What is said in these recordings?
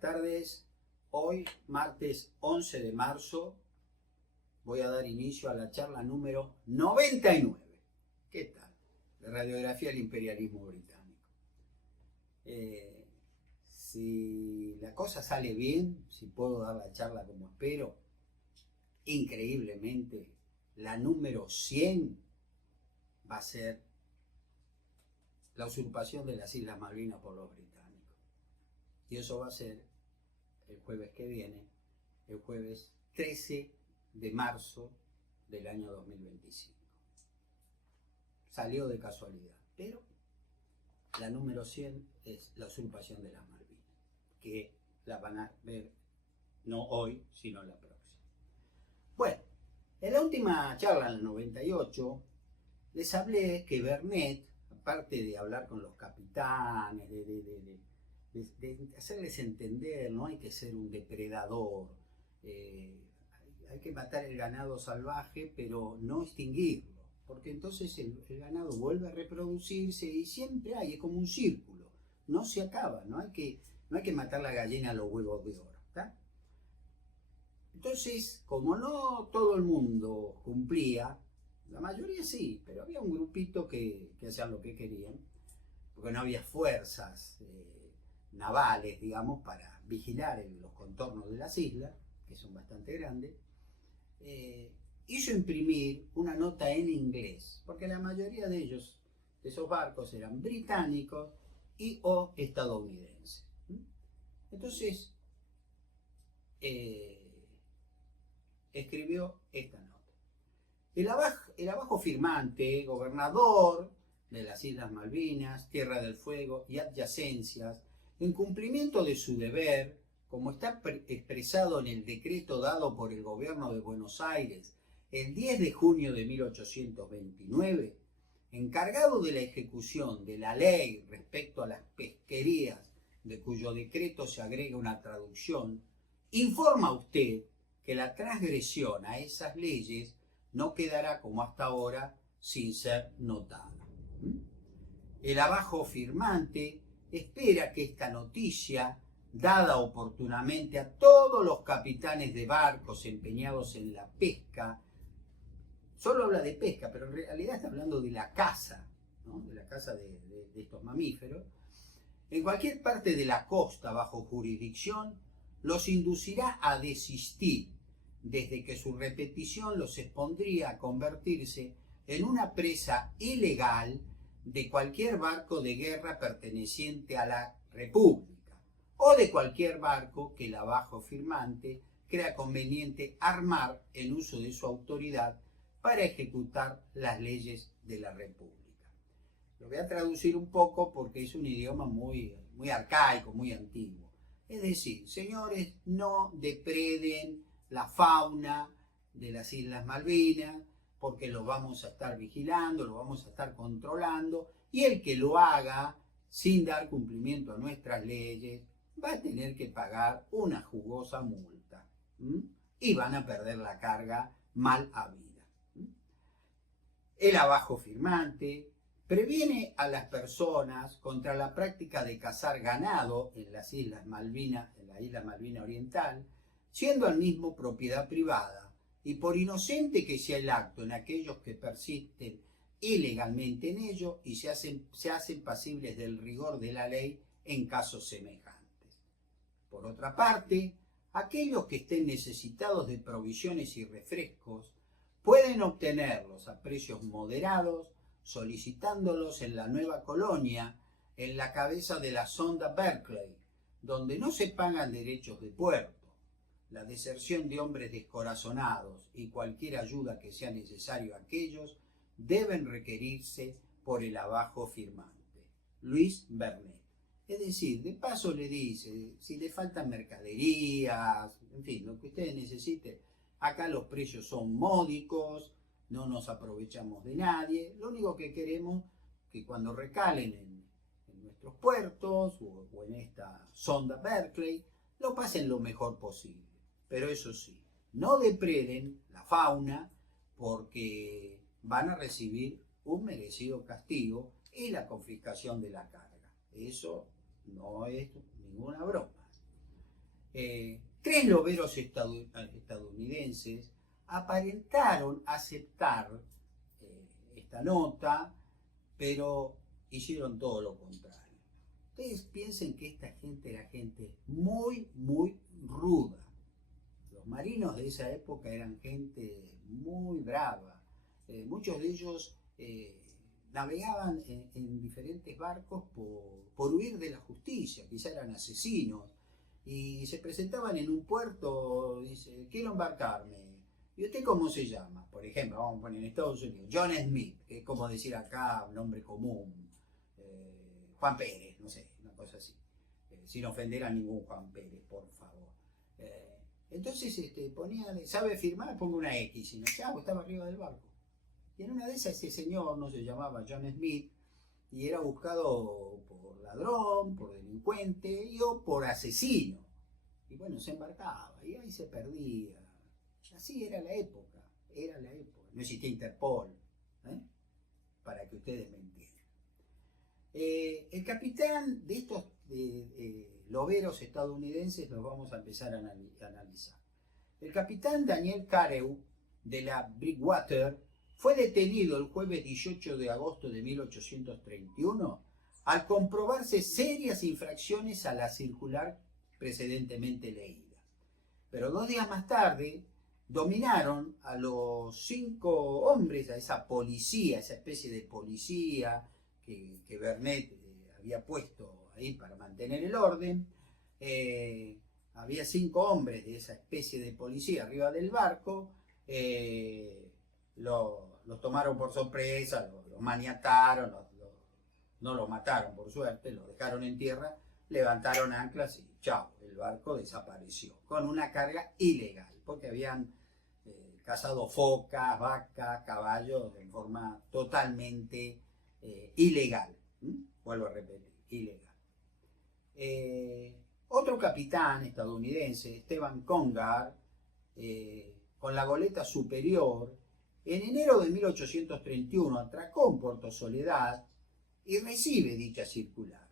buenas tardes. Hoy, martes 11 de marzo, voy a dar inicio a la charla número 99. ¿Qué tal? La radiografía del imperialismo británico. Si la cosa sale bien, si puedo dar la charla como espero, increíblemente, la número 100 va a ser la usurpación de las Islas Malvinas por los británicos. Y eso va a ser el jueves que viene, el jueves 13 de marzo del año 2025. Salió de casualidad, pero la número 100 es la usurpación de las Malvinas, que la van a ver no hoy, sino la próxima. Bueno, en la última charla, en el 98, les hablé que Bernet, aparte de hablar con los capitanes, de hacerles entender, no hay que ser un depredador, hay que matar el ganado salvaje, pero no extinguirlo, porque entonces el ganado vuelve a reproducirse y siempre hay, es como un círculo, no se acaba, no hay que matar la gallina a los huevos de oro, ¿está? Entonces, como no todo el mundo cumplía, la mayoría sí, pero había un grupito que hacían lo que querían, porque no había fuerzas navales, digamos, para vigilar los contornos de las islas, que son bastante grandes, hizo imprimir una nota en inglés, porque la mayoría de ellos, de esos barcos, eran británicos y o estadounidenses. Entonces, escribió esta nota. El abajo firmante, gobernador de las Islas Malvinas, Tierra del Fuego y adyacencias, en cumplimiento de su deber, como está expresado en el decreto dado por el gobierno de Buenos Aires el 10 de junio de 1829, encargado de la ejecución de la ley respecto a las pesquerías, de cuyo decreto se agrega una traducción, informa usted que la transgresión a esas leyes no quedará como hasta ahora sin ser notada. El abajo firmante espera que esta noticia, dada oportunamente a todos los capitanes de barcos empeñados en la pesca, solo habla de pesca, pero en realidad está hablando de la caza, ¿no? De la caza de estos mamíferos, en cualquier parte de la costa bajo jurisdicción, los inducirá a desistir, desde que su repetición los expondría a convertirse en una presa ilegal de cualquier barco de guerra perteneciente a la República o de cualquier barco que el abajo firmante crea conveniente armar en uso de su autoridad para ejecutar las leyes de la República. Lo voy a traducir un poco porque es un idioma muy arcaico, muy antiguo. Es decir, señores, no depreden la fauna de las Islas Malvinas, porque lo vamos a estar vigilando, lo vamos a estar controlando, y el que lo haga sin dar cumplimiento a nuestras leyes va a tener que pagar una jugosa multa. Y van a perder la carga mal habida. El abajo firmante previene a las personas contra la práctica de cazar ganado en las Islas Malvinas, en la isla Malvina Oriental, siendo al mismo propiedad privada, y por inocente que sea el acto en aquellos que persisten ilegalmente en ello y se hacen pasibles del rigor de la ley en casos semejantes. Por otra parte, aquellos que estén necesitados de provisiones y refrescos pueden obtenerlos a precios moderados, solicitándolos en la nueva colonia, en la cabeza de la sonda Berkeley, donde no se pagan derechos de puerto. La deserción de hombres descorazonados y cualquier ayuda que sea necesario a aquellos deben requerirse por el abajo firmante. Luis Bernet. Es decir, de paso le dice, si le faltan mercaderías, en fin, lo que ustedes necesiten, acá los precios son módicos, no nos aprovechamos de nadie, lo único que queremos que cuando recalen en nuestros puertos o en esta sonda Berkeley, lo pasen lo mejor posible. Pero eso sí, no depreden la fauna porque van a recibir un merecido castigo y la confiscación de la carga. Eso no es ninguna broma. Tres loberos estadounidenses aparentaron aceptar esta nota, pero hicieron todo lo contrario. Ustedes piensen que esta gente era gente muy, muy ruda. Los marinos de esa época eran gente muy brava. Muchos de ellos navegaban en diferentes barcos por huir de la justicia, quizá eran asesinos, y se presentaban en un puerto, dice, quiero embarcarme. ¿Y usted cómo se llama? Por ejemplo, vamos a poner en Estados Unidos, John Smith, que es como decir acá un nombre común, Juan Pérez, no sé, una cosa así, sin ofender a ningún Juan Pérez, por favor. Entonces ponía, ¿sabe firmar? Pongo una X, y no, pues estaba arriba del barco. Y en una de esas ese señor, no se llamaba John Smith, y era buscado por ladrón, por delincuente o por asesino. Y bueno, se embarcaba y ahí se perdía. Así era la época, No existía Interpol, para que ustedes me entiendan. El capitán de estos loberos estadounidenses los vamos a empezar a analizar. El capitán Daniel Carew de la Bridgewater fue detenido el jueves 18 de agosto de 1831 al comprobarse serias infracciones a la circular precedentemente leída. Pero 2 días más tarde dominaron a los 5 hombres, a esa policía, esa especie de policía que Vernet había puesto ahí para mantener el orden. Había 5 hombres de esa especie de policía arriba del barco. Los tomaron por sorpresa, los maniataron, no los mataron por suerte, los dejaron en tierra, levantaron anclas y chao, el barco desapareció con una carga ilegal, porque habían cazado focas, vacas, caballos en forma totalmente ilegal. Vuelvo a repetir, ilegal. Otro capitán estadounidense, Esteban Congar, con la goleta Superior, en enero de 1831 atracó en Puerto Soledad y recibe dicha circular.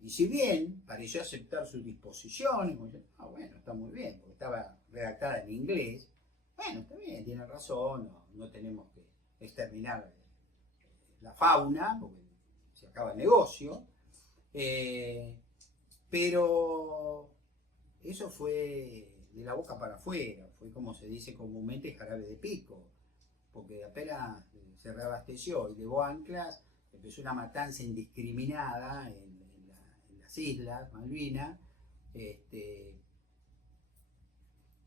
Y si bien pareció aceptar sus disposiciones, bueno, está muy bien, porque estaba redactada en inglés, bueno, está bien, tiene razón, no tenemos que exterminar la fauna, porque se acaba el negocio, pero eso fue de la boca para afuera, fue como se dice comúnmente jarabe de pico, porque apenas se reabasteció y llevó anclas, empezó una matanza indiscriminada en las islas Malvinas,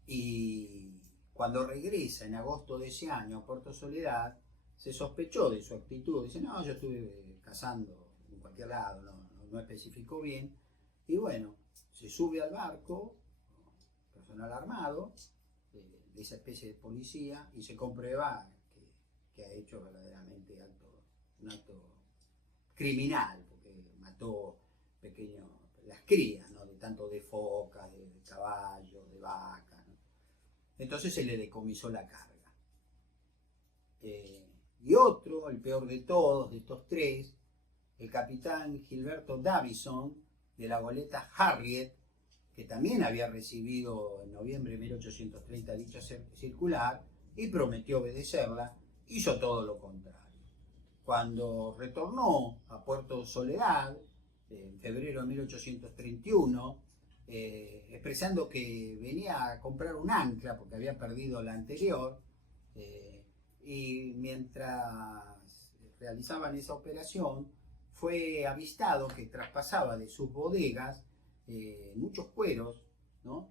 y cuando regresa en agosto de ese año a Puerto Soledad, se sospechó de su actitud, dice, no, yo estuve cazando en cualquier lado, no especificó bien, y bueno, se sube al barco, personal armado, de esa especie de policía, y se comprueba que ha hecho verdaderamente un acto criminal, porque mató las crías, ¿no? Tanto de focas, de caballos, de vacas, ¿no? Entonces se le decomisó la carga. Y otro, el peor de todos, de estos tres, el capitán Gilberto Davison, de la goleta Harriet, que también había recibido en noviembre de 1830 dicha circular y prometió obedecerla, hizo todo lo contrario. Cuando retornó a Puerto Soledad, en febrero de 1831, expresando que venía a comprar un ancla porque había perdido la anterior, y mientras realizaban esa operación, fue avistado que traspasaba de sus bodegas muchos cueros, ¿no?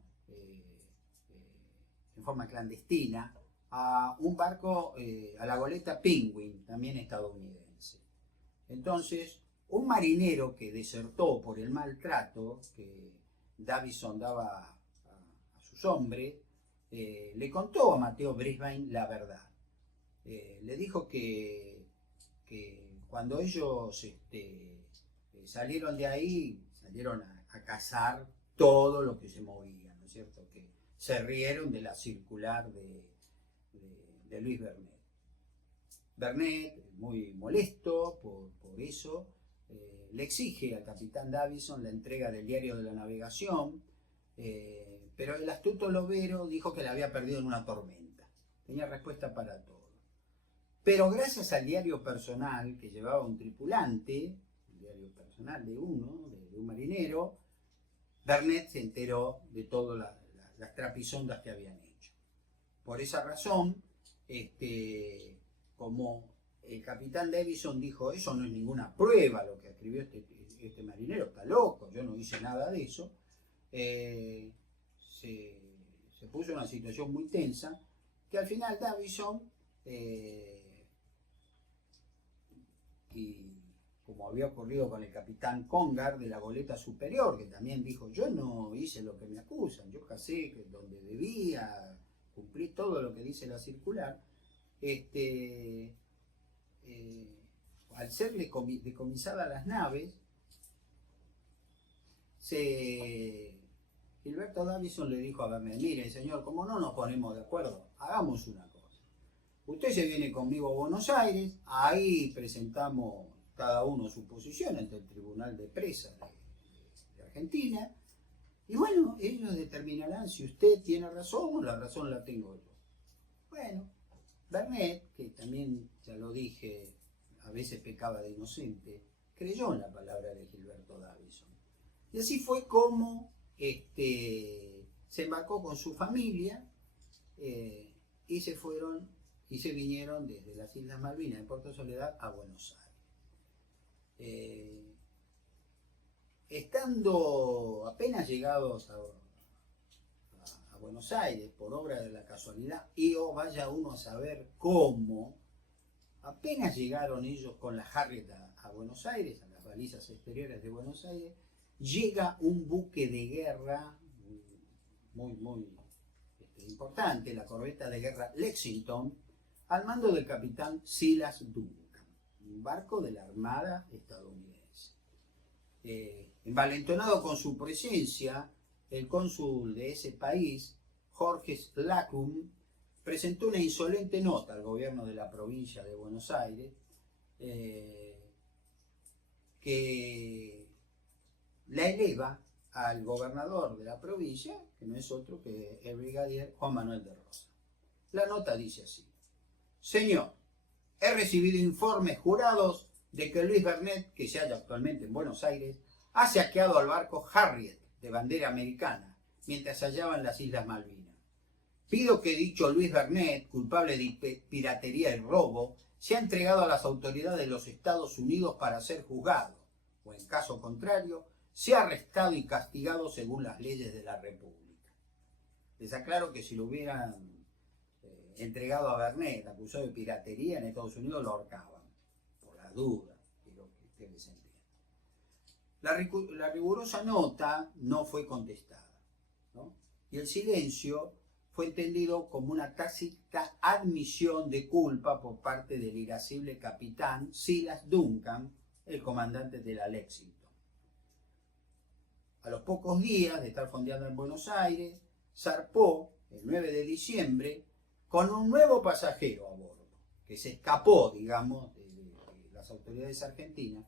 En forma clandestina, a un barco, a la goleta Penguin, también estadounidense. Entonces, un marinero que desertó por el maltrato que Davison daba a sus hombres, le contó a Mateo Brisbane la verdad. Le dijo que cuando ellos salieron de ahí, salieron a cazar todo lo que se movía, ¿no es cierto? Que se rieron de la circular de Luis Vernet. Vernet, muy molesto por eso, le exige al capitán Davison la entrega del diario de la navegación, Pero el astuto lobero dijo que la había perdido en una tormenta. Tenía respuesta para todo. Pero gracias al diario personal que llevaba un tripulante, el diario personal de un marinero, Vernet se enteró de todas las trapisondas que habían hecho. Por esa razón, como el capitán Davison dijo, eso no es ninguna prueba lo que escribió este marinero, está loco, yo no hice nada de eso, se puso en una situación muy tensa, que al final Davison, y como había ocurrido con el capitán Congar de la goleta superior, que también dijo, yo no hice lo que me acusan, yo casé donde debía, cumplí todo lo que dice la circular, al ser decomisadas las naves, Gilberto Davison le dijo a Vernet, mire señor, como no nos ponemos de acuerdo, hagamos una cosa. Usted se viene conmigo a Buenos Aires, ahí presentamos cada uno su posición ante el Tribunal de Presas de Argentina, y bueno, ellos determinarán si usted tiene razón o la razón la tengo yo. Bueno, Vernet, que también, ya lo dije, a veces pecaba de inocente, creyó en la palabra de Gilberto Davison. Y así fue como se embarcó con su familia y se vinieron desde las Islas Malvinas, de Puerto Soledad, a Buenos Aires. Estando apenas llegados a Buenos Aires, por obra de la casualidad, vaya uno a saber cómo, apenas llegaron ellos con la Harriet a Buenos Aires, a las balizas exteriores de Buenos Aires, llega un buque de guerra muy importante, la corbeta de guerra Lexington, al mando del capitán Silas Duncan, un barco de la Armada estadounidense. Envalentonado con su presencia, el cónsul de ese país, Jorge Slocum, presentó una insolente nota al gobierno de la provincia de Buenos Aires, que la eleva al gobernador de la provincia, que no es otro que el brigadier Juan Manuel de Rosas. La nota dice así: señor, he recibido informes jurados de que Luis Vernet, que se halla actualmente en Buenos Aires, ha saqueado al barco Harriet, de bandera americana, mientras se hallaba en las Islas Malvinas. Pido que dicho Luis Vernet, culpable de piratería y robo, sea entregado a las autoridades de los Estados Unidos para ser juzgado, o en caso contrario, sea arrestado y castigado según las leyes de la República. Les aclaro que si lo hubieran entregado a Vernet, acusado de piratería, en Estados Unidos lo ahorcaban, por la duda, quiero que ustedes entiendan. La rigurosa nota no fue contestada, ¿no? Y el silencio fue entendido como una tácita admisión de culpa por parte del irascible capitán Silas Duncan, el comandante de la Lexington. A los pocos días de estar fondeando en Buenos Aires, zarpó el 9 de diciembre con un nuevo pasajero a bordo, que se escapó, digamos, de las autoridades argentinas,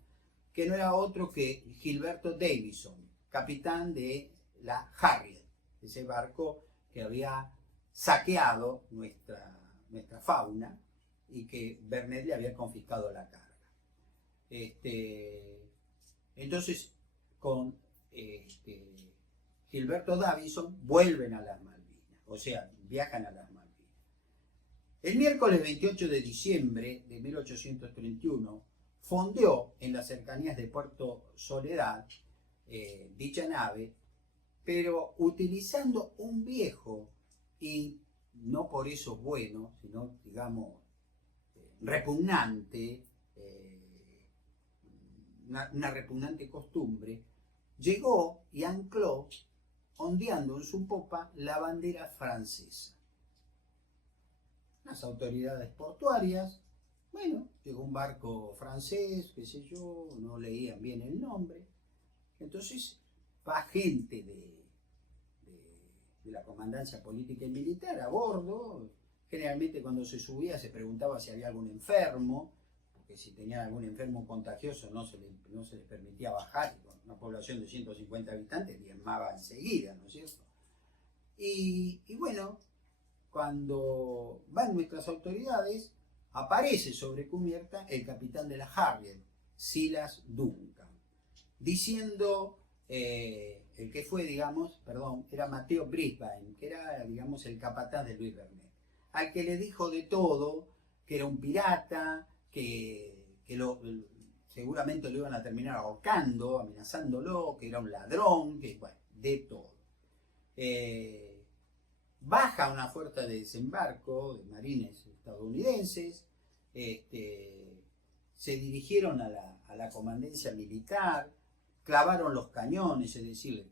que no era otro que Gilberto Davison, capitán de la Harriet, ese barco que había saqueado nuestra fauna y que Vernet le había confiscado la carga. Entonces, con Gilberto Davison vuelven a las Malvinas, o sea, viajan a las Malvinas. El miércoles 28 de diciembre de 1831 fondeó en las cercanías de Puerto Soledad dicha nave, pero utilizando un viejo y no por eso bueno, sino digamos repugnante, una repugnante costumbre, llegó y ancló ondeando en su popa la bandera francesa. Las autoridades portuarias, bueno, llegó un barco francés, qué sé yo, no leían bien el nombre, entonces va gente de la comandancia política y militar a bordo. Generalmente cuando se subía se preguntaba si había algún enfermo, porque si tenían algún enfermo contagioso no se les permitía bajar, una población de 150 habitantes diezmaba enseguida, ¿no es cierto? Y bueno, cuando van nuestras autoridades, aparece sobre cubierta el capitán de la Harriet, Silas Duncan, diciendo, el que fue, digamos, perdón, era Mateo Brisbane, que era, digamos, el capataz de Louis Vernet, al que le dijo de todo, que era un pirata, que seguramente lo iban a terminar ahorcando, amenazándolo, que era un ladrón, que bueno, de todo. Baja una fuerza de desembarco de marines estadounidenses, se dirigieron a la comandancia militar, clavaron los cañones, es decir,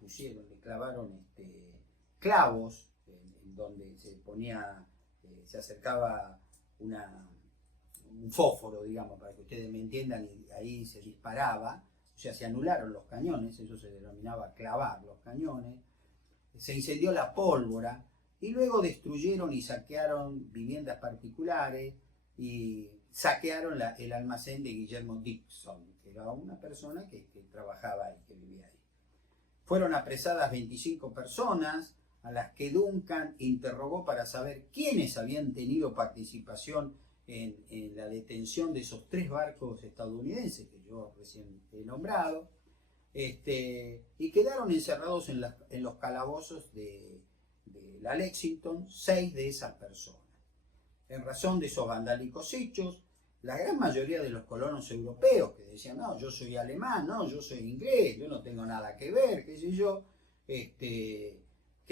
le clavaron clavos en donde se ponía, se acercaba un fósforo, digamos, para que ustedes me entiendan, y ahí se disparaba, o sea, se anularon los cañones, eso se denominaba clavar los cañones, se incendió la pólvora, y luego destruyeron y saquearon viviendas particulares y saquearon el almacén de Guillermo Dixon, que era una persona que trabajaba ahí, que vivía ahí. Fueron apresadas 25 personas, a las que Duncan interrogó para saber quiénes habían tenido participación en la detención de esos 3 barcos estadounidenses que yo recién he nombrado, y quedaron encerrados en los calabozos de la Lexington 6 de esas personas. En razón de esos vandálicos hechos, la gran mayoría de los colonos europeos que decían, no, yo soy alemán, no, yo soy inglés, yo no tengo nada que ver, qué sé yo, que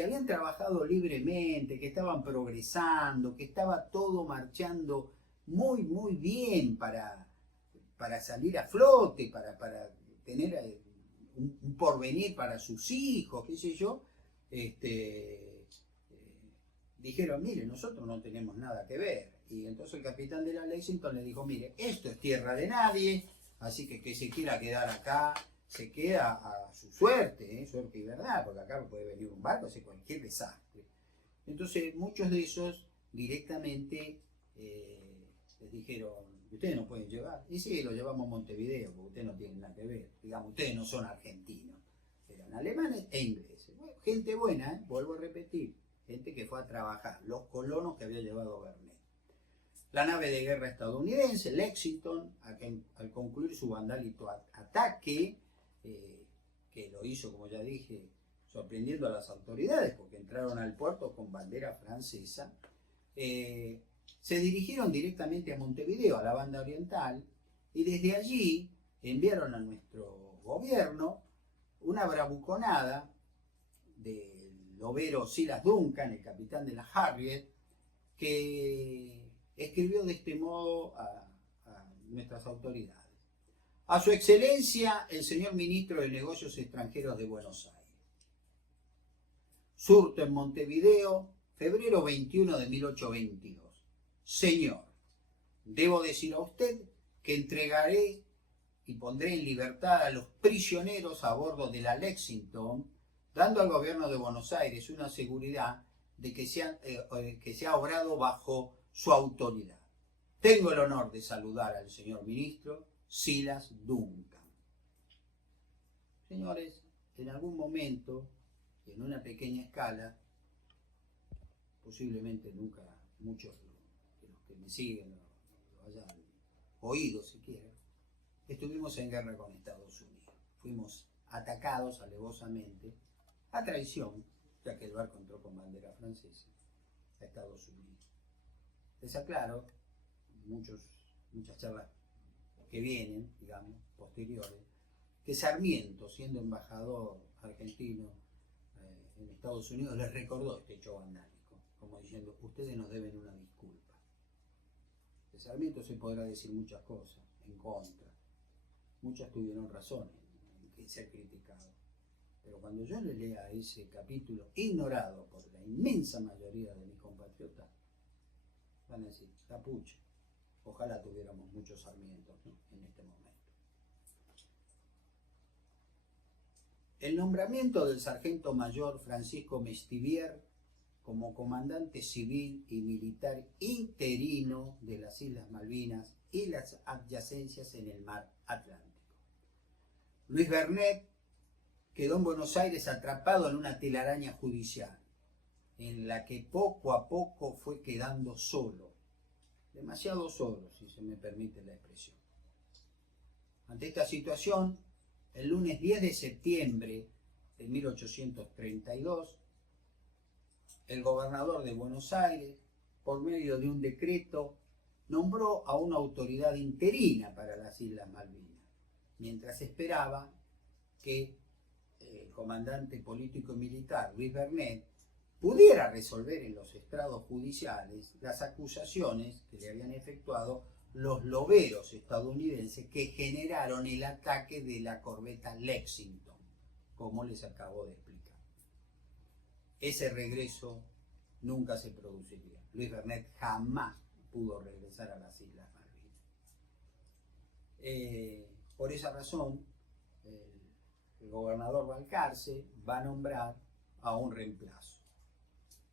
habían trabajado libremente, que estaban progresando, que estaba todo marchando muy, muy bien para salir a flote, para tener un porvenir para sus hijos, qué sé yo, dijeron, mire, nosotros no tenemos nada que ver. Y entonces el capitán de la Lexington le dijo, mire, esto es tierra de nadie, así que se quiera quedar acá, se queda a su suerte, suerte y verdad, porque acá puede venir un barco, hacer cualquier desastre. Entonces muchos de esos directamente les dijeron, ustedes no pueden llevar. Y sí, lo llevamos a Montevideo, porque ustedes no tienen nada que ver. Digamos, ustedes no son argentinos, eran alemanes e ingleses. Bueno, gente buena, vuelvo a repetir, gente que fue a trabajar, los colonos que había llevado Vernet. La nave de guerra estadounidense, Lexington, al concluir su vandálico ataque, que lo hizo, como ya dije, sorprendiendo a las autoridades, porque entraron al puerto con bandera francesa, se dirigieron directamente a Montevideo, a la banda oriental, y desde allí enviaron a nuestro gobierno una bravuconada del lobero Silas Duncan, el capitán de la Harriet, que escribió de este modo a nuestras autoridades. A su excelencia, el señor ministro de Negocios Extranjeros de Buenos Aires. Surto en Montevideo, febrero 21 de 1822. Señor, debo decir a usted que entregaré y pondré en libertad a los prisioneros a bordo de la Lexington, dando al gobierno de Buenos Aires una seguridad de que se ha obrado bajo su autoridad. Tengo el honor de saludar al señor ministro Silas Duncan. Señores, en algún momento, en una pequeña escala, posiblemente nunca muchos de los que me siguen lo hayan oído siquiera, estuvimos en guerra con Estados Unidos. Fuimos atacados alevosamente, a traición, ya que el barco entró con bandera francesa, a Estados Unidos. Les aclaro, muchas charlas que vienen, digamos, posteriores, que Sarmiento, siendo embajador argentino en Estados Unidos, les recordó este hecho vandálico, como diciendo, ustedes nos deben una disculpa. De Sarmiento se podrá decir muchas cosas en contra, muchas tuvieron razón en ser criticados, pero cuando yo le lea ese capítulo ignorado por la inmensa mayoría de mis compatriotas, van a decir, capuche, ojalá tuviéramos muchos Sarmientos, ¿no?, en este momento. El nombramiento del sargento mayor Francisco Mestivier como comandante civil y militar interino de las Islas Malvinas y las adyacencias en el mar Atlántico. Louis Vernet quedó en Buenos Aires atrapado en una telaraña judicial, en la que poco a poco fue quedando solo, demasiado solo, si se me permite la expresión. Ante esta situación, el lunes 10 de septiembre de 1832, el gobernador de Buenos Aires, por medio de un decreto, nombró a una autoridad interina para las Islas Malvinas, mientras esperaba que el comandante político y militar Luis Bernet pudiera resolver en los estrados judiciales las acusaciones que le habían efectuado los loberos estadounidenses que generaron el ataque de la corbeta Lexington, como les acabo de explicar. Ese regreso nunca se produciría. Luis Bernet jamás pudo regresar a las Islas Malvinas. Por esa razón, el gobernador Balcarce va a nombrar a un reemplazo.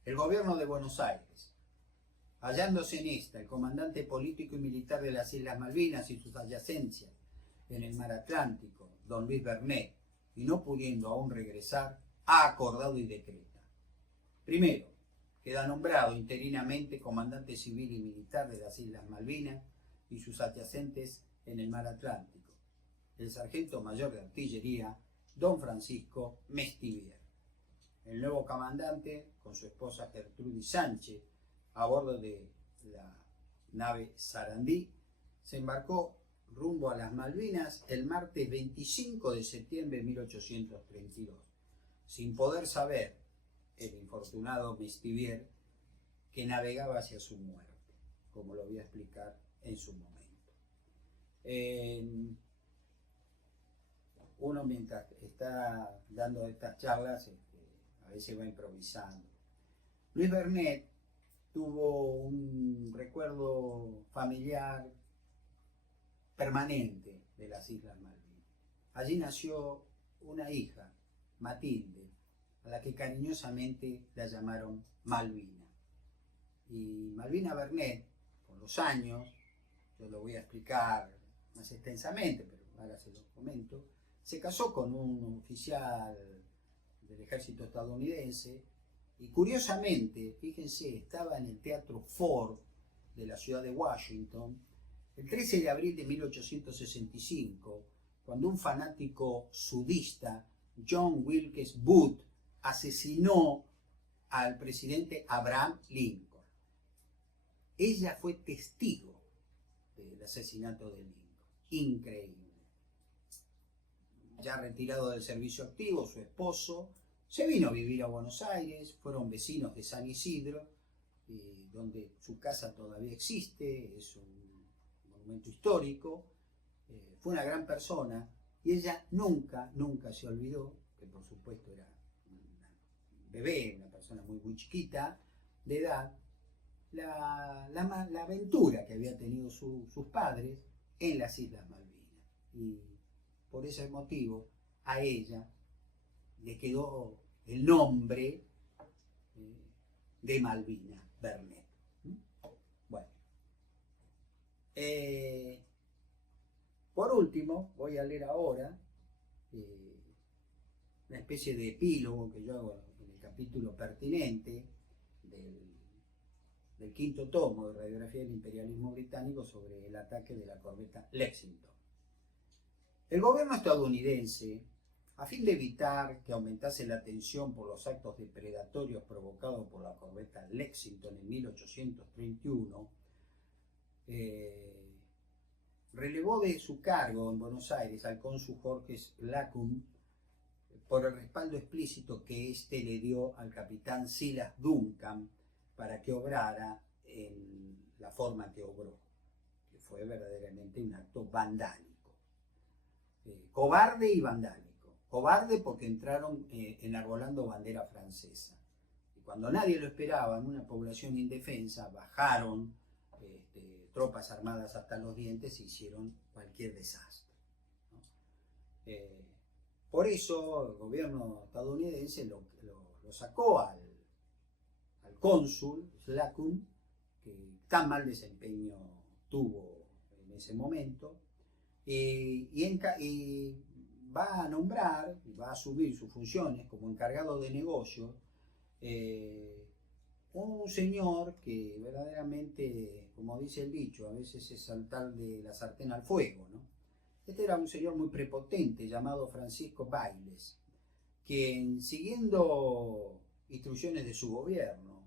El gobierno de Buenos Aires, hallándose en esta el comandante político y militar de las Islas Malvinas y sus adyacencias en el mar Atlántico, don Luis Bernet, y no pudiendo aún regresar, ha acordado y decreta. Primero, queda nombrado interinamente comandante civil y militar de las Islas Malvinas y sus adyacentes en el mar Atlántico, el sargento mayor de artillería, don Francisco Mestivier. El nuevo comandante, con su esposa Gertrudis Sánchez, a bordo de la nave Sarandí, se embarcó rumbo a las Malvinas el martes 25 de septiembre de 1832, sin poder saber el infortunado Mestivier que navegaba hacia su muerte, como lo voy a explicar en su momento. Uno mientras está dando estas charlas, a veces va improvisando. Luis Bernet tuvo un recuerdo familiar permanente de las Islas Malvinas. Allí nació una hija, Matilde, a la que cariñosamente la llamaron Malvina. Y Malvina Bernet, con los años, yo lo voy a explicar más extensamente, pero ahora se los comento, se casó con un oficial del ejército estadounidense y curiosamente, fíjense, estaba en el Teatro Ford de la ciudad de Washington el 13 de abril de 1865, cuando un fanático sudista, John Wilkes Booth, asesinó al presidente Abraham Lincoln. Ella fue testigo del asesinato de Lincoln. Increíble. Ya retirado del servicio activo, su esposo se vino a vivir a Buenos Aires, fueron vecinos de San Isidro, donde su casa todavía existe, es un monumento histórico, fue una gran persona y ella nunca se olvidó, que por supuesto era una bebé, una persona muy chiquita de edad, la aventura que había tenido sus padres en las Islas Malvinas. Y por ese motivo a ella le quedó el nombre de Malvina Bernet. Bueno, por último voy a leer ahora una especie de epílogo que yo hago en el capítulo pertinente del quinto tomo de Radiografía del Imperialismo Británico sobre el ataque de la corbeta Lexington. El gobierno estadounidense, a fin de evitar que aumentase la tensión por los actos depredatorios provocados por la corbeta Lexington en 1831, relevó de su cargo en Buenos Aires al cónsul Jorge Slocum por el respaldo explícito que éste le dio al capitán Silas Duncan para que obrara en la forma que obró, que fue verdaderamente un acto vandálico. Cobarde y vandálico. Cobarde porque entraron enarbolando bandera francesa. Y cuando nadie lo esperaba, en una población indefensa, bajaron tropas armadas hasta los dientes e hicieron cualquier desastre, ¿no? Por eso el gobierno estadounidense lo sacó al cónsul Slocum, que tan mal desempeño tuvo en ese momento, y va a nombrar y va a asumir sus funciones como encargado de negocios un señor que verdaderamente, como dice el dicho, a veces es saltar de la sartén al fuego, ¿no? Este era un señor muy prepotente llamado Francisco Bailes, quien siguiendo instrucciones de su gobierno,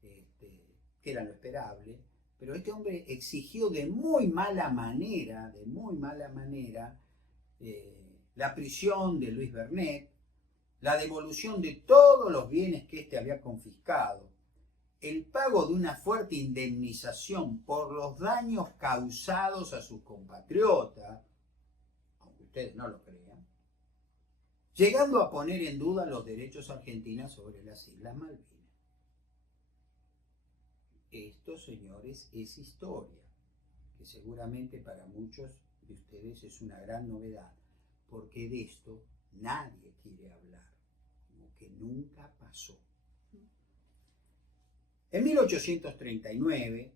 que era lo esperable, pero este hombre exigió de muy mala manera, la prisión de Luis Bernet, la devolución de todos los bienes que éste había confiscado, el pago de una fuerte indemnización por los daños causados a sus compatriotas, aunque ustedes no lo crean, llegando a poner en duda los derechos argentinos sobre las Islas Malvinas. Esto, señores, es historia, que seguramente para muchos de ustedes es una gran novedad, porque de esto nadie quiere hablar, como que nunca pasó. En 1839,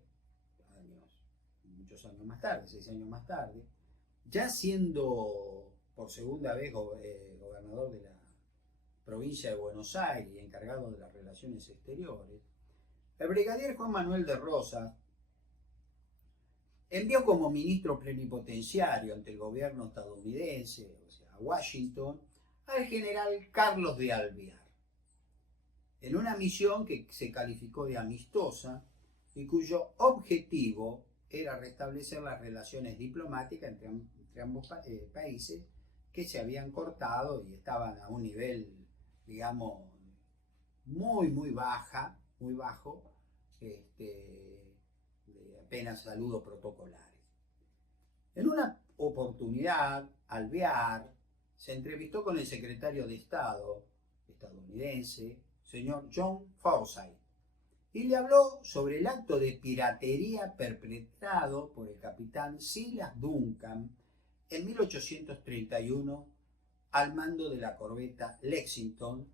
muchos años más tarde, 6 años más tarde, ya siendo por segunda vez gobernador de la provincia de Buenos Aires y encargado de las relaciones exteriores, el brigadier Juan Manuel de Rosas envió como ministro plenipotenciario ante el gobierno estadounidense, o sea, a Washington, al general Carlos de Alvear, en una misión que se calificó de amistosa y cuyo objetivo era restablecer las relaciones diplomáticas entre ambos países que se habían cortado y estaban a un nivel, digamos, muy bajo, de apenas saludos protocolares. En una oportunidad, Alvear se entrevistó con el secretario de Estado estadounidense, señor John Forsyth, y le habló sobre el acto de piratería perpetrado por el capitán Silas Duncan en 1831 al mando de la corbeta Lexington,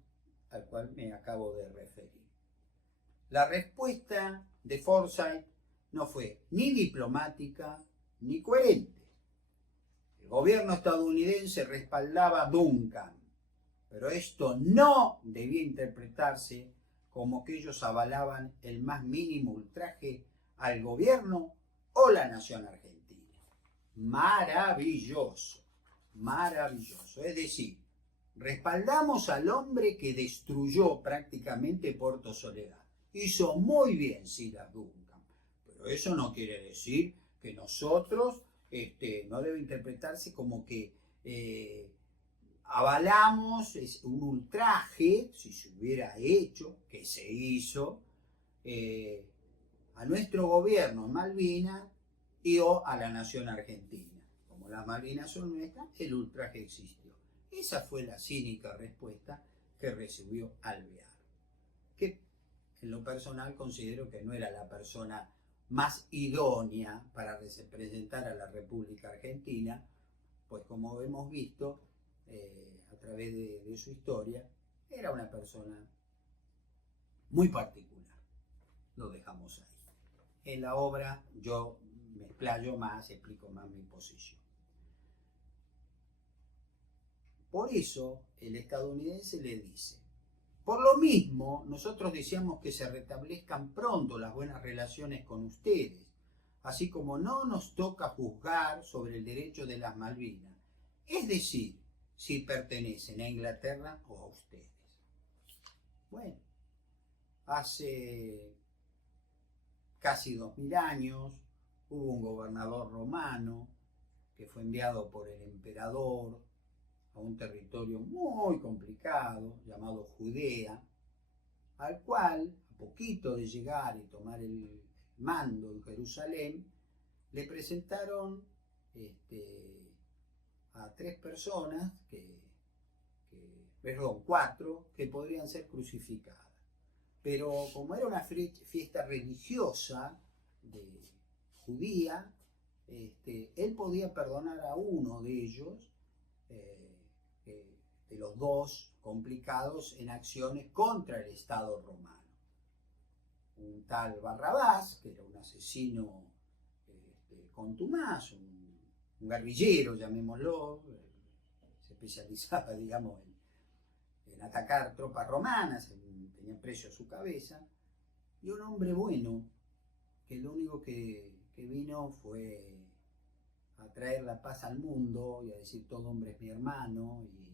al cual me acabo de referir. La respuesta de Forsyth no fue ni diplomática ni coherente. El gobierno estadounidense respaldaba a Duncan, pero esto no debía interpretarse como que ellos avalaban el más mínimo ultraje al gobierno o la nación argentina. Maravilloso, maravilloso. Es decir, respaldamos al hombre que destruyó prácticamente Puerto Soledad. Hizo muy bien Silas Duncan, pero eso no quiere decir que nosotros no debe interpretarse como que avalamos un ultraje, si se hubiera hecho, que se hizo, a nuestro gobierno en Malvinas y o a la nación argentina. Como las Malvinas son nuestras, el ultraje existió. Esa fue la cínica respuesta que recibió Alvear, que en lo personal considero que no era la persona más idónea para representar a la República Argentina, pues como hemos visto a través de su historia, era una persona muy particular. Lo dejamos ahí. En la obra yo me explayo más, explico más mi posición. Por eso el estadounidense le dice: por lo mismo, nosotros deseamos que se restablezcan pronto las buenas relaciones con ustedes, así como no nos toca juzgar sobre el derecho de las Malvinas, es decir, si pertenecen a Inglaterra o a ustedes. Bueno, hace casi 2000 años hubo un gobernador romano que fue enviado por el emperador a un territorio muy complicado llamado Judea, al cual, a poquito de llegar y tomar el mando en Jerusalén, le presentaron a 3 personas, perdón, 4, que podrían ser crucificadas. Pero como era una fiesta religiosa judía, él podía perdonar a uno de ellos, de los 2 complicados en acciones contra el Estado romano. Un tal Barrabás, que era un asesino contumaz, un guerrillero, llamémoslo, se especializaba, digamos, en atacar tropas romanas, tenía precio a su cabeza, y un hombre bueno, que lo único que vino fue a traer la paz al mundo y a decir todo hombre es mi hermano, y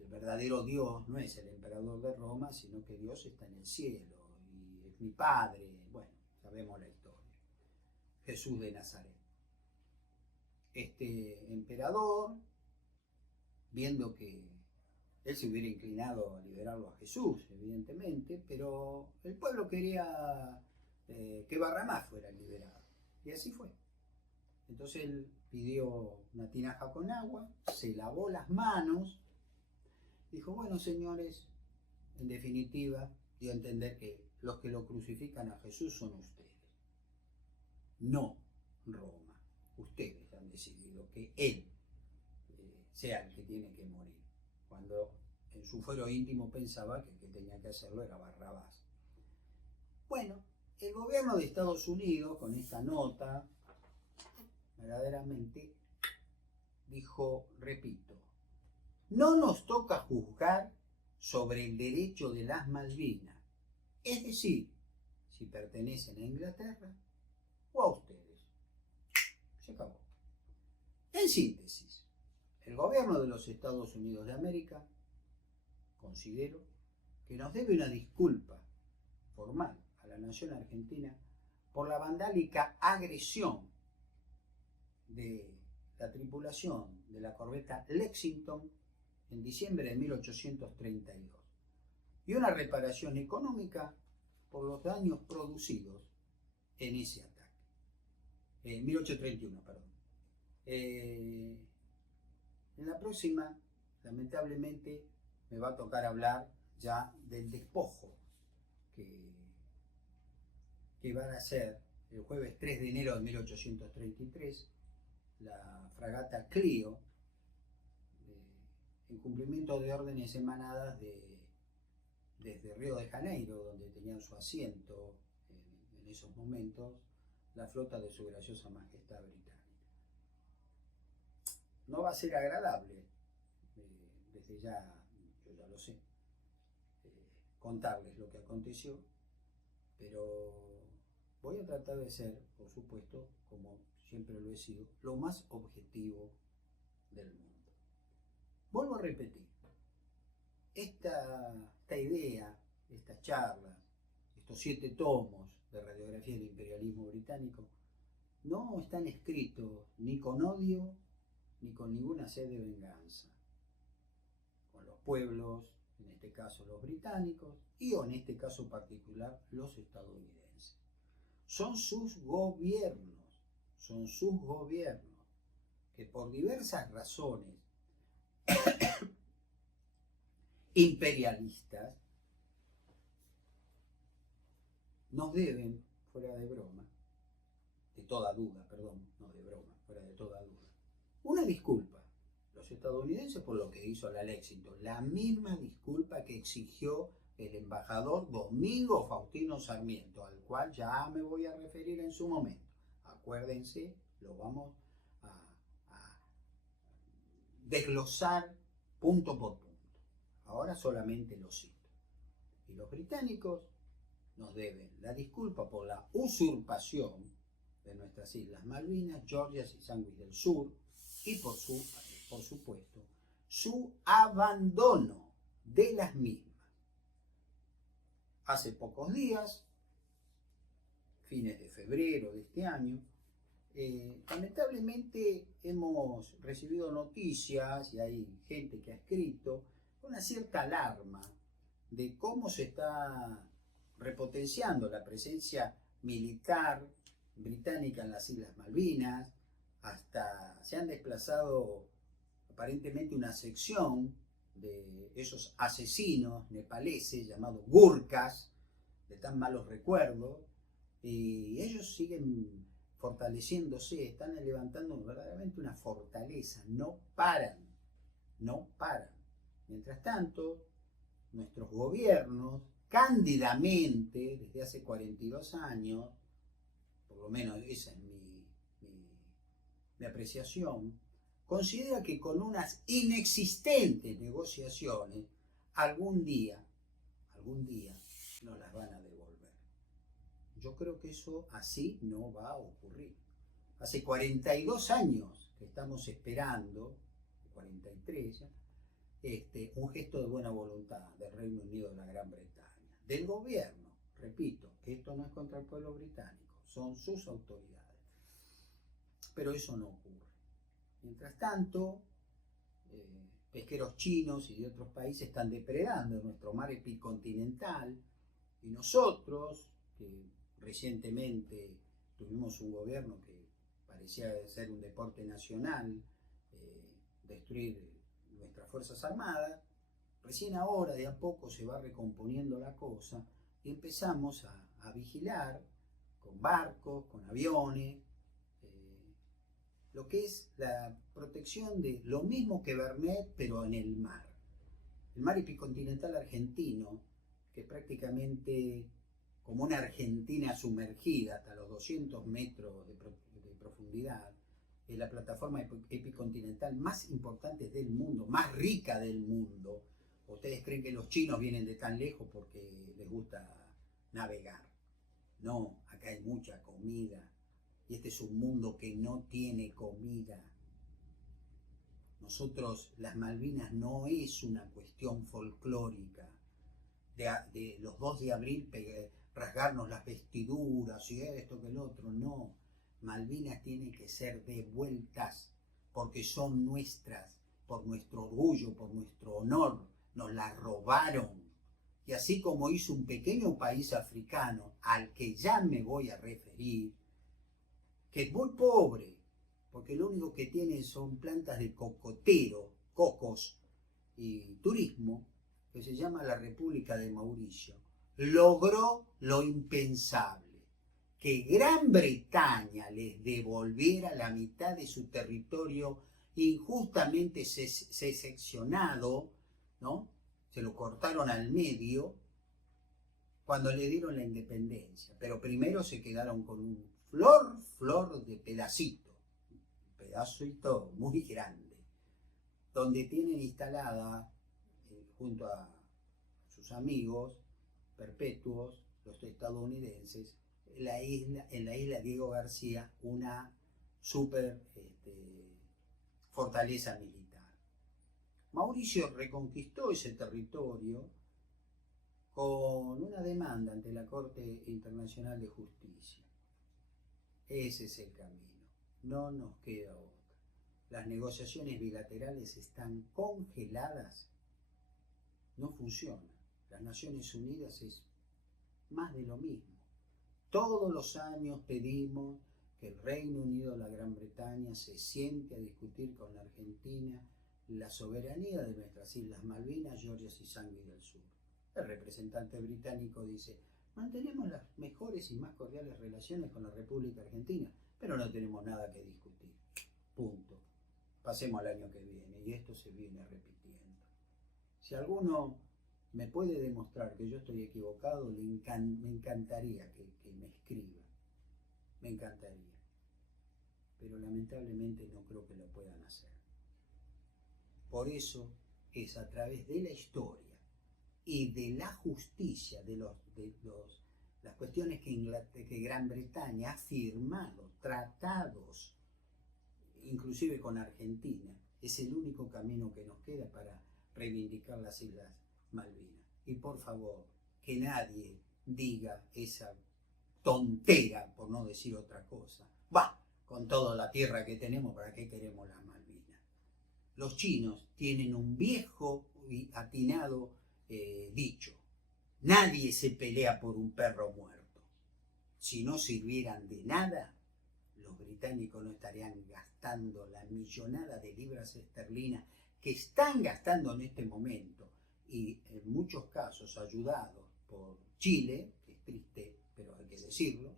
el verdadero Dios no es el emperador de Roma, sino que Dios está en el cielo, y es mi padre. Bueno, sabemos la historia. Jesús de Nazaret. Este emperador, viendo que él se hubiera inclinado a liberarlo a Jesús, evidentemente, pero el pueblo quería que Barrabás fuera liberado. Y así fue. Entonces él pidió una tinaja con agua, se lavó las manos, dijo, bueno, señores, en definitiva, dio a entender que los que lo crucifican a Jesús son ustedes, no Roma. Ustedes han decidido que él sea el que tiene que morir, cuando en su fuero íntimo pensaba que el que tenía que hacerlo era Barrabás. Bueno, el gobierno de Estados Unidos, con esta nota, verdaderamente dijo, repito, no nos toca juzgar sobre el derecho de las Malvinas, es decir, si pertenecen a Inglaterra o a ustedes. Se acabó. En síntesis, el gobierno de los Estados Unidos de América, considero, que nos debe una disculpa formal a la nación argentina por la vandálica agresión de la tripulación de la corbeta Lexington en diciembre de 1832 y una reparación económica por los daños producidos en ese ataque. 1831, perdón. En la próxima, lamentablemente, me va a tocar hablar ya del despojo que van a hacer el jueves 3 de enero de 1833 la fragata Clio, en cumplimiento de órdenes emanadas desde Río de Janeiro, donde tenían su asiento en esos momentos la flota de su graciosa majestad británica. No va a ser agradable, desde ya, yo ya lo sé, contarles lo que aconteció, pero voy a tratar de ser, por supuesto, como siempre lo he sido, lo más objetivo del mundo. Vuelvo a repetir, esta idea, esta charla, estos 7 tomos de radiografía del imperialismo británico, no están escritos ni con odio ni con ninguna sed de venganza, con los pueblos, en este caso los británicos, y en este caso particular los estadounidenses. Son sus gobiernos que por diversas razones imperialistas nos deben, fuera de broma, de toda duda, perdón, no de broma, fuera de toda duda, una disculpa. Los estadounidenses por lo que hizo la Lexington, la misma disculpa que exigió el embajador Domingo Faustino Sarmiento, al cual ya me voy a referir en su momento. Acuérdense, lo vamos a desglosar punto por punto. Ahora solamente lo cito. Y los británicos nos deben la disculpa por la usurpación de nuestras islas Malvinas, Georgias y Sandwich del Sur, y por supuesto, su abandono de las mismas. Hace pocos días, fines de febrero de este año, lamentablemente hemos recibido noticias, y hay gente que ha escrito, una cierta alarma de cómo se está repotenciando la presencia militar británica en las Islas Malvinas. Hasta se han desplazado aparentemente una sección de esos asesinos nepaleses llamados gurkhas, de tan malos recuerdos, y ellos siguen fortaleciéndose, están levantando verdaderamente una fortaleza, no paran. Mientras tanto, nuestros gobiernos, cándidamente, desde hace 42 años, por lo menos esa es mi apreciación, considera que con unas inexistentes negociaciones, algún día, nos las van a devolver. Yo creo que eso así no va a ocurrir. Hace 42 años que estamos esperando, 43, un gesto de buena voluntad del Reino Unido de la Gran Bretaña, del gobierno. Repito, esto no es contra el pueblo británico, son sus autoridades. Pero eso no ocurre. Mientras tanto, pesqueros chinos y de otros países están depredando nuestro mar epicontinental, y nosotros, que recientemente tuvimos un gobierno que parecía ser un deporte nacional, destruir nuestras Fuerzas Armadas, recién ahora de a poco se va recomponiendo la cosa y empezamos a vigilar con barcos, con aviones, lo que es la protección de lo mismo que Bernet, pero en el mar. El mar epicontinental argentino, que prácticamente como una Argentina sumergida hasta los 200 metros de profundidad, es la plataforma epicontinental más importante del mundo, más rica del mundo. ¿Ustedes creen que los chinos vienen de tan lejos porque les gusta navegar? No, acá hay mucha comida. Y este es un mundo que no tiene comida. Nosotros, las Malvinas no es una cuestión folclórica de los 2 de abril rasgarnos las vestiduras y esto que el otro, no. Malvinas tienen que ser devueltas porque son nuestras, por nuestro orgullo, por nuestro honor, nos las robaron. Y así como hizo un pequeño país africano al que ya me voy a referir, que es muy pobre, porque lo único que tiene son plantas de cocotero, cocos y turismo, que se llama la República de Mauricio, logró lo impensable, que Gran Bretaña les devolviera la mitad de su territorio injustamente seccionado, ¿no? Se lo cortaron al medio cuando le dieron la independencia, pero primero se quedaron con un flor de pedacito muy grande, donde tienen instalada, junto a sus amigos perpetuos, los estadounidenses, en la isla Diego García, una super fortaleza militar. Mauricio reconquistó ese territorio con una demanda ante la Corte Internacional de Justicia. Ese es el camino, no nos queda otra. Las negociaciones bilaterales están congeladas, no funcionan. Las Naciones Unidas es más de lo mismo. Todos los años pedimos que el Reino Unido de la Gran Bretaña se siente a discutir con la Argentina la soberanía de nuestras Islas Malvinas, Georgias y Sangui del Sur. El representante británico dice: mantenemos las mejores y más cordiales relaciones con la República Argentina, pero no tenemos nada que discutir. Punto. Pasemos al año que viene, y esto se viene repitiendo. Si alguno me puede demostrar que yo estoy equivocado, me encantaría que me escriba. Me encantaría. Pero lamentablemente no creo que lo puedan hacer. Por eso es a través de la historia y de la justicia, de las cuestiones que Gran Bretaña ha firmado, tratados, inclusive con Argentina, es el único camino que nos queda para reivindicar las Islas Malvinas. Y por favor, que nadie diga esa tontera, por no decir otra cosa. Bah, con toda la tierra que tenemos, ¿para qué queremos las Malvinas? Los chinos tienen un viejo y atinado dicho: nadie se pelea por un perro muerto. Si no sirvieran de nada, los británicos no estarían gastando la millonada de libras esterlinas que están gastando en este momento, y en muchos casos ayudados por Chile, que es triste, pero hay que decirlo,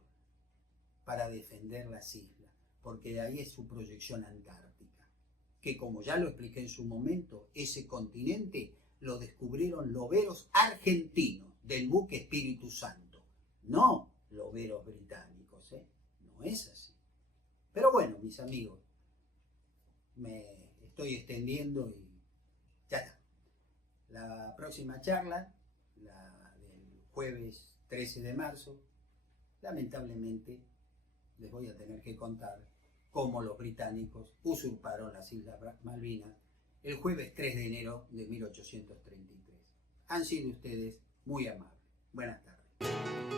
para defender las islas, porque de ahí es su proyección antártica, que, como ya lo expliqué en su momento, ese continente lo descubrieron loberos argentinos del buque Espíritu Santo, no loberos británicos, no es así. Pero bueno, mis amigos, me estoy extendiendo y ya está. La próxima charla, la del jueves 13 de marzo, lamentablemente les voy a tener que contar cómo los británicos usurparon las Islas Malvinas el jueves 3 de enero de 1833. Han sido ustedes muy amables. Buenas tardes.